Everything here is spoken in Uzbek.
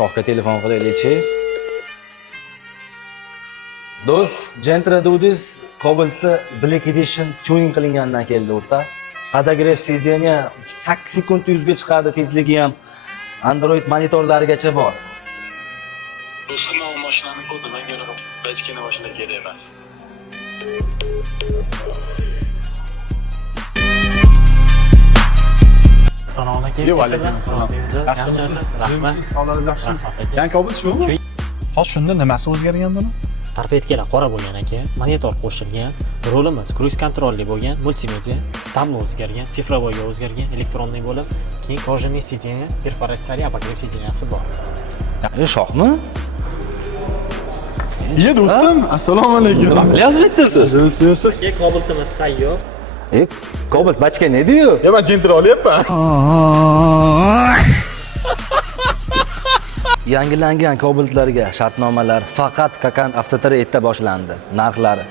Shohga telefon qilaylik-chi. Do'st, Gentra Dudis Cobalt'da Black Edition tuning qilingandan keldi o'rta. Adagrev sidyaniya 8 sekundda 100 ga chiqadi, tezligi ham Android monitorlarigacha bor. Do'stim, o mashinani ko'rdi, menga hech kim mashina kerak emas. Assalomu alaykum. Yo, alaykum assalom. Yaxshimisiz? Rahmat. Savdolar yaxshimi? Yangi Cobalt shumi? Hozir shunda nimasi o'zgargan buni? Tarpetkalar qora bo'lgan aka, monitor qo'shilgan, rolimiz cruise controlli bo'lgan, multimedia, tablo o'zgargan, sifrovoyga o'zgargan, elektronli bo'lib, keyin kojaniy sidyaniya, perforatsiyali abakrev sidyaniyasi bor. Shohmi? Iya do'stim, assalomu alaykum. Nima qilyapsiz bittasiz? Siz? Cobaltimiz tayyor. Cobalt bachka ne diyor? Ya men Gentra olyapman. Yangilangan Cobaltlarga shartnomalar faqat Kakan Avtotrade'da boshlandi. Narxlari